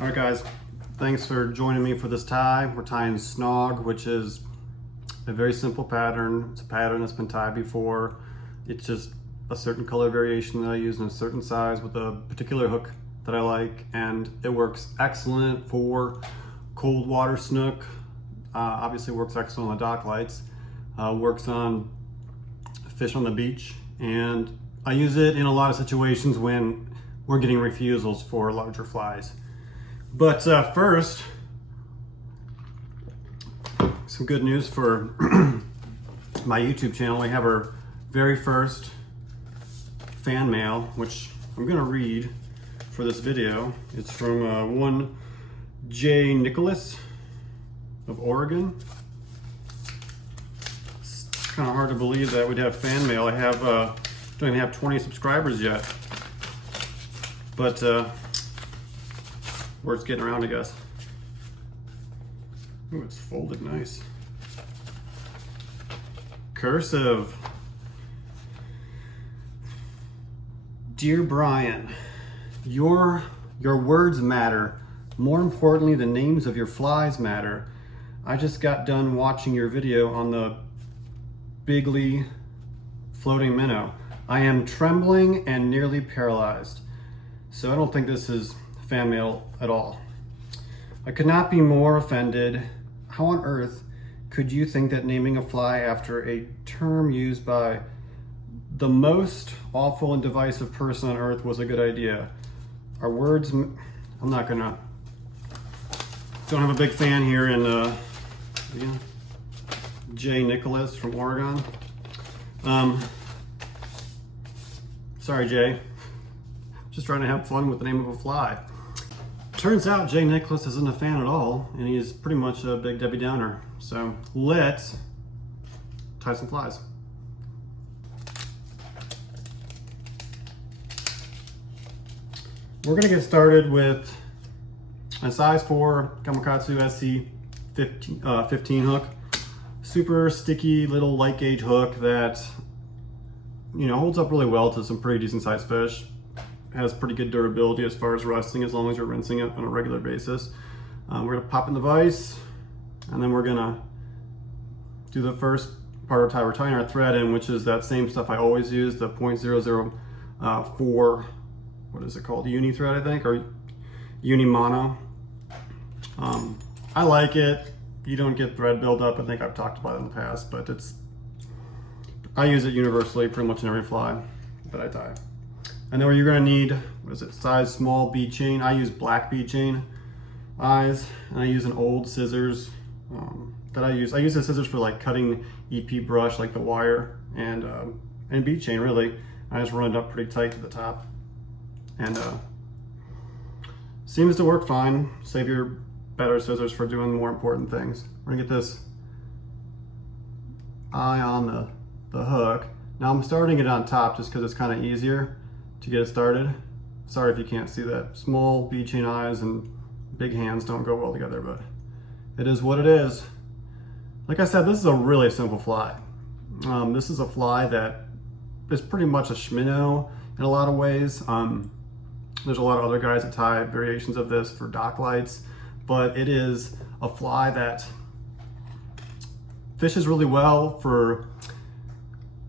All right, guys, thanks for joining me for this tie. We're tying snog, which is a very simple pattern. It's a pattern that's been tied before. It's just a certain color variation that I use in a certain size with a particular hook that I like, and it works excellent for cold water snook. Obviously works excellent on the dock lights. Works on fish on the beach, and I use it in a lot of situations when we're getting refusals for larger flies. But first, some good news for my YouTube channel. We have our very first fan mail, which I'm gonna read for this video. It's from one J. Nicholas of Oregon. It's kind of hard to believe that we'd have fan mail. I have don't even have 20 subscribers yet, but word's getting around, I guess. Ooh, it's folded nice. Cursive. Dear Brian, your words matter. More importantly, the names of your flies matter. I just got done watching your video on the bigly floating minnow. I am trembling and nearly paralyzed. So I don't think this is fan mail at all. I could not be more offended. How on earth could you think that naming a fly after a term used by the most awful and divisive person on earth was a good idea? Our words, don't have a big fan here in J. Nicholas from Oregon. Sorry, Jay. Just trying to have fun with the name of a fly. Turns out J. Nicholas isn't a fan at all, and he's pretty much a big Debbie Downer. So let's tie some flies. We're gonna get started with a size 4 Gamakatsu SC 15 hook. Super sticky little light gauge hook that, you know, holds up really well to some pretty decent sized fish. Has pretty good durability as far as rusting, as long as you're rinsing it on a regular basis. We're gonna pop in the vise, and then we're gonna do the first part of tie. We're tying our thread in, which is that same stuff I always use, the 0.004, what is it called? Uni thread, I think, or uni mono. I like it. You don't get thread buildup. I think I've talked about it in the past, but I use it universally pretty much in every fly that I tie. And then you're gonna need, what is it, size small bead chain. I use black bead chain eyes, and I use an old scissors that I use. I use the scissors for like cutting EP brush, like the wire, and bead chain really. I just run it up pretty tight to the top, and seems to work fine. Save your better scissors for doing more important things. We're gonna get this eye on the hook. Now I'm starting it on top just because it's kind of easier to get it started. Sorry if you can't see that. Small bead chain eyes and big hands don't go well together, but it is what it is. Like I said, this is a really simple fly. This is a fly that is pretty much a schminnow in a lot of ways. There's a lot of other guys that tie variations of this for dock lights, but it is a fly that fishes really well for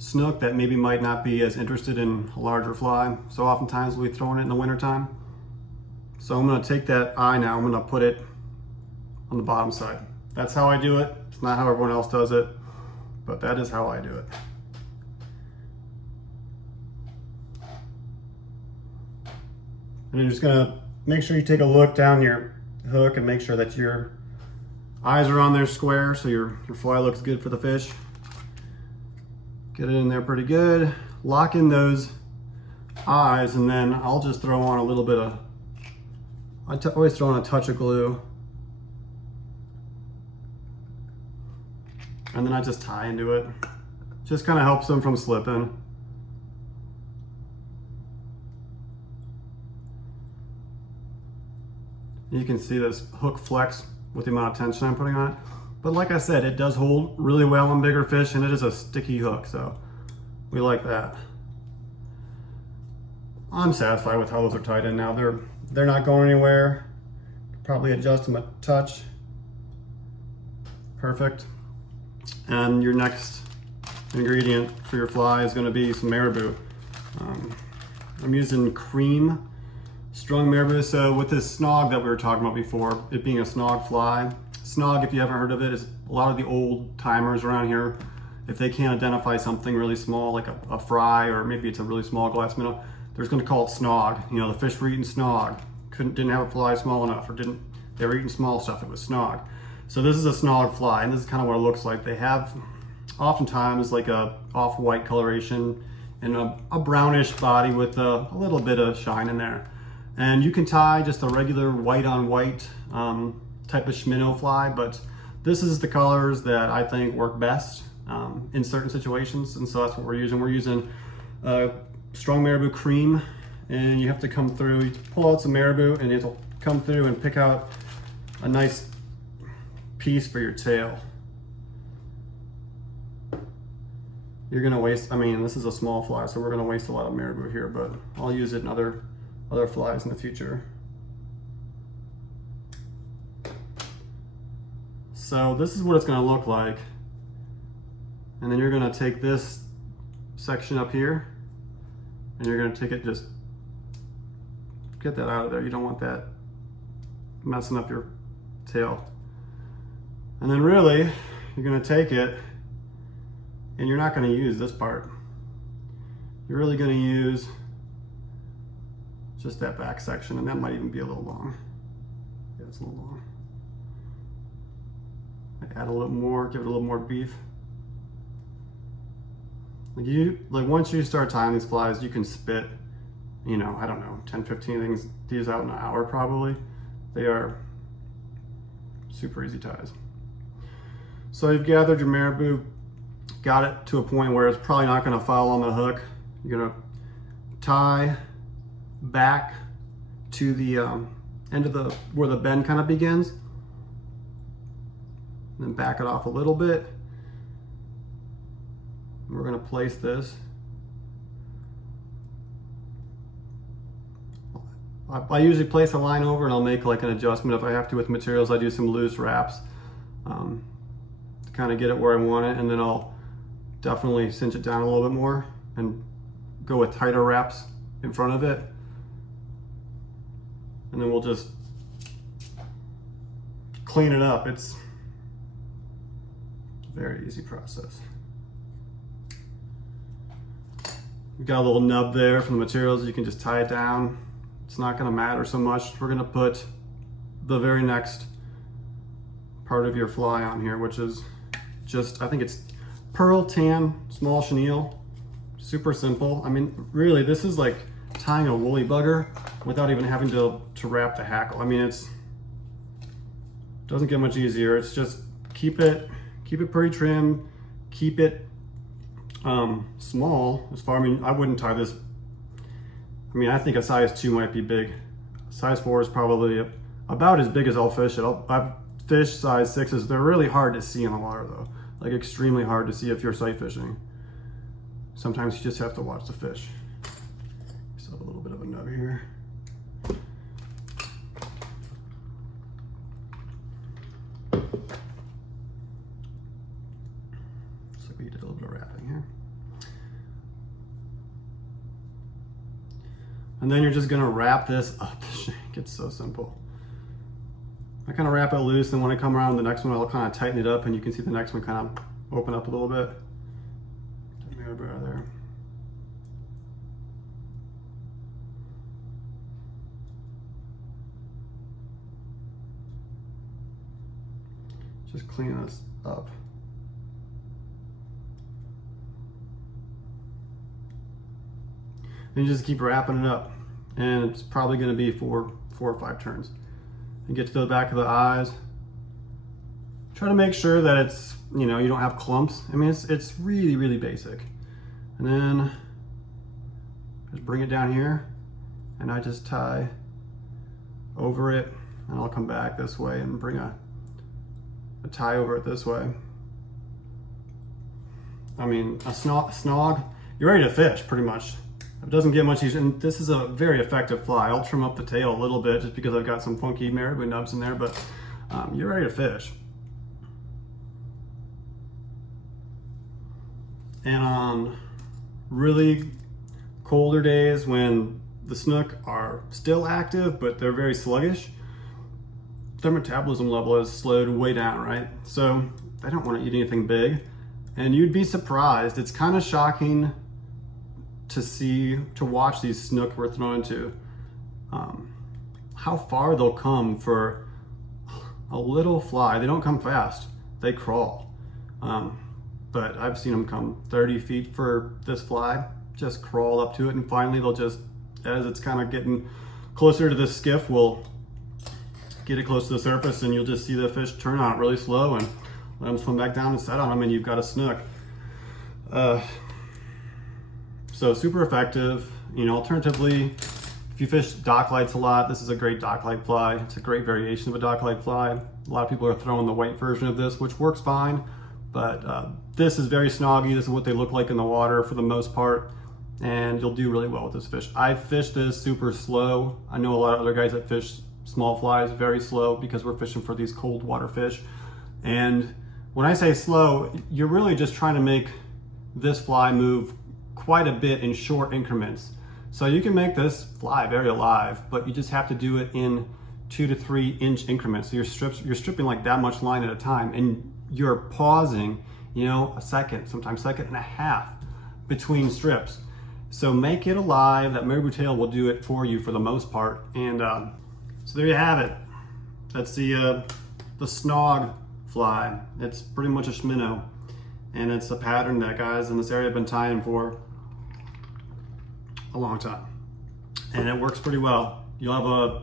snook that maybe might not be as interested in a larger fly. So oftentimes we'll be throwing it in the wintertime. So I'm gonna take that eye now, I'm gonna put it on the bottom side. That's how I do it. It's not how everyone else does it, but that is how I do it. And you're just gonna make sure you take a look down your hook and make sure that your eyes are on there square so your fly looks good for the fish. Get it in there pretty good. Lock in those eyes, and then I'll just throw on a little bit of, always throw on a touch of glue. And then I just tie into it. Just kind of helps them from slipping. You can see this hook flex with the amount of tension I'm putting on it. But like I said, it does hold really well on bigger fish, and it is a sticky hook, so we like that. I'm satisfied with how those are tied in now. They're not going anywhere. probably adjust them a touch. Perfect. And your next ingredient for your fly is going to be some marabou. I'm using cream strung marabou. So with this snog that we were talking about before, it being a snog fly. Snog, if you haven't heard of it, is a lot of the old timers around here. If they can't identify something really small, like a fry, or maybe it's a really small glass minnow, they're just going to call it snog. You know, the fish were eating snog. Didn't have a fly small enough, or they were eating small stuff. It was snog. So this is a snog fly, and this is kind of what it looks like. They have oftentimes like a off-white coloration and a brownish body with a little bit of shine in there. And you can tie just a regular white on white type of minnow fly, but this is the colors that I think work best in certain situations, and so that's what we're using. We're using strong marabou cream, and you have to come through, you pull out some marabou, and it'll come through and pick out a nice piece for your tail. You're gonna waste, I mean, this is a small fly, so we're gonna waste a lot of marabou here, but I'll use it in other flies in the future. So this is what it's gonna look like. And then you're gonna take this section up here, and you're gonna take it, just get that out of there. You don't want that messing up your tail. And then really, you're gonna take it, and you're not gonna use this part. You're really gonna use just that back section, and that might even be a little long. Yeah, it's a little long. Add a little more, give it a little more beef. Like once you start tying these flies, you can spit, you know, I don't know, 10, 15 these out in an hour probably. They are super easy ties. So you've gathered your marabou, got it to a point where it's probably not gonna foul on the hook. You're gonna tie back to the end of where the bend kind of begins, and then back it off a little bit. We're gonna place this. I usually place a line over, and I'll make like an adjustment if I have to with materials. I do some loose wraps to kind of get it where I want it, and then I'll definitely cinch it down a little bit more and go with tighter wraps in front of it. And then we'll just clean it up. It's a very easy process. We've got a little nub there from the materials. You can just tie it down. It's not gonna matter so much. We're gonna put the very next part of your fly on here, which is just, I think it's pearl tan small chenille. Super simple. I mean, really, this is like tying a woolly bugger without even having to wrap the hackle. I mean, it doesn't get much easier. It's just keep it pretty trim, keep it small as far. I mean, I wouldn't tie this. I mean, I think a size 2 might be big. Size 4 is probably about as big as I'll fish it. I've fished size 6s. They're really hard to see in the water though. Like extremely hard to see if you're sight fishing. Sometimes you just have to watch the fish. Just have a little bit of a nub here. So we did a little bit of wrapping here. And then you're just gonna wrap this up the shank. It's so simple. I kind of wrap it loose, and when I come around the next one, I'll kind of tighten it up, and you can see the next one kind of open up a little bit. Get the marabou out of there. Just clean this up. And you just keep wrapping it up, and it's probably going to be 4 or 5 turns. And get to the back of the eyes. Try to make sure that it's, you know, you don't have clumps. I mean, it's really, really basic. And then just bring it down here, and I just tie over it, and I'll come back this way and bring a tie over it this way. I mean, a snog, you're ready to fish pretty much. It doesn't get much easier, and this is a very effective fly. I'll trim up the tail a little bit just because I've got some funky marabou nubs in there, but you're ready to fish. And on really colder days when the snook are still active, but they're very sluggish, their metabolism level is slowed way down, right? So they don't want to eat anything big. And you'd be surprised. It's kind of shocking to watch these snook we're throwing to, how far they'll come for a little fly. They don't come fast, they crawl. But I've seen them come 30 feet for this fly, just crawl up to it, and finally they'll just, as it's kind of getting closer to the skiff, we'll get it close to the surface and you'll just see the fish turn on it really slow and let them swim back down and set on them, and you've got a snook. So super effective. You know, alternatively, if you fish dock lights a lot, this is a great dock light fly. It's a great variation of a dock light fly. A lot of people are throwing the white version of this, which works fine, but this is very snoggy. This is what they look like in the water for the most part, and you'll do really well with this fish. I fish this super slow. I know a lot of other guys that fish small flies very slow because we're fishing for these cold water fish. And when I say slow, you're really just trying to make this fly move quite a bit in short increments. So you can make this fly very alive, but you just have to do it in 2 to 3 inch increments. So you're stripping like that much line at a time, and you're pausing, you know, a second, sometimes second and a half between strips. So make it alive. That marabou tail will do it for you for the most part. And so there you have it. That's the snog fly. It's pretty much a minnow, and it's a pattern that guys in this area have been tying for a long time, and it works pretty well. You'll have a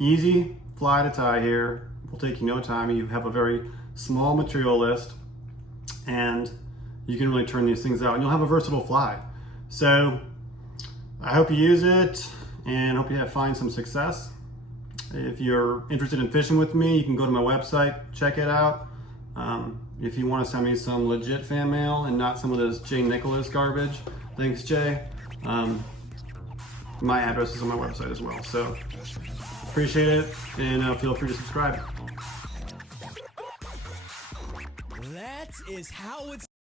easy fly to tie here. It will take you no time. You have a very small material list, and you can really turn these things out, and you'll have a versatile fly. So I hope you use it, and hope you find some success. If you're interested in fishing with me, you can go to my website, check it out. If you want to send me some legit fan mail and not some of this Jay Nicholas garbage, thanks Jay. My address is on my website as well. So appreciate it, and feel free to subscribe. That is how it's